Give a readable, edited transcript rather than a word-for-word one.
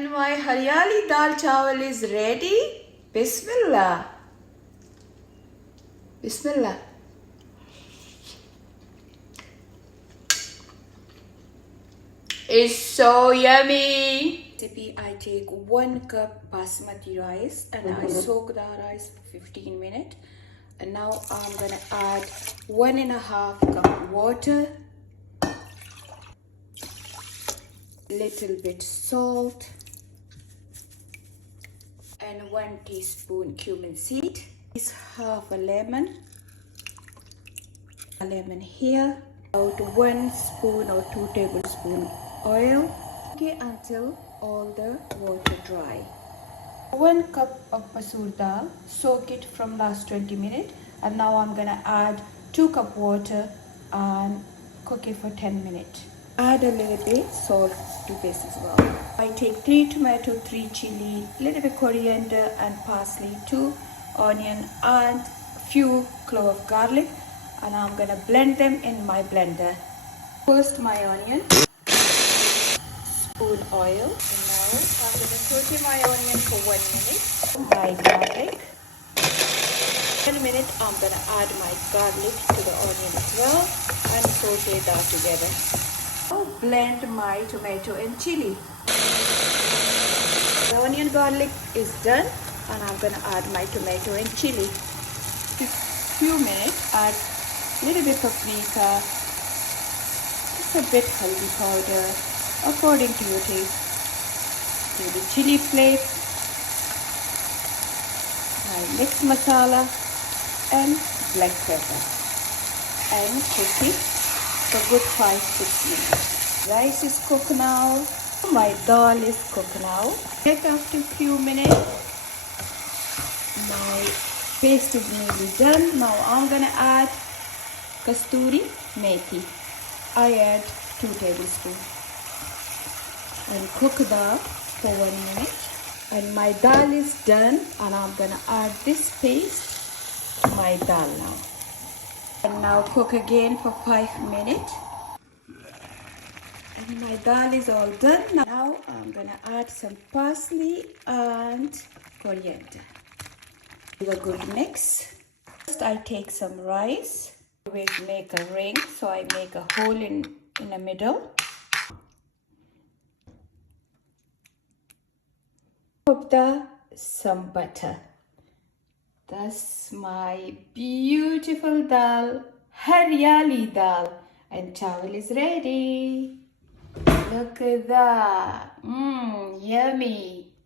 And my Haryali Dall chawal is ready. Bismillah. Bismillah. It's so yummy. Recipe, I take 1 cup basmati rice and I soak the rice for 15 minutes. And now I'm gonna add 1.5 cup water, little bit salt, and 1 teaspoon cumin seed. Is half a lemon here. About 1 spoon or 2 tablespoons oil. Okay, until all the water dry. 1 cup of masoor dal, soak it from last 20 minutes, and now I'm gonna add 2 cup water and cook it for 10 minutes. Add a little bit salt to this as well. I take 3 tomato, 3 chili, little bit coriander and parsley, 2 onion and few cloves of garlic, and I'm gonna blend them in my blender. First my onion, spoon oil, and now I'm gonna saute my onion for 1 minute. My garlic. 1 minute I'm gonna add my garlic to the onion as well and saute that together. Now blend my tomato and chili. The onion garlic is done and I'm gonna add my tomato and chili. Few minutes, add little bit of paprika, just a bit haldi powder according to your taste. The chili flakes, my mixed masala and black pepper, and cook it for good 5-6 minutes. Rice is cooked now. My dal is cooked now. Check after a few minutes. My paste is nearly done. Now I'm gonna add kasturi methi. I add 2 tablespoons and cook that for 1 minute. And my dal is done, and I'm gonna add this paste to my dal now. And now cook again for 5 minutes. And my dal is all done. Now I'm gonna add some parsley and coriander. Do a good mix. First I take some rice. Always make a ring, so I make a hole in the middle. Put some butter. That's my beautiful dal, Haryali Dal, and chawal is ready. Look at that. Yummy.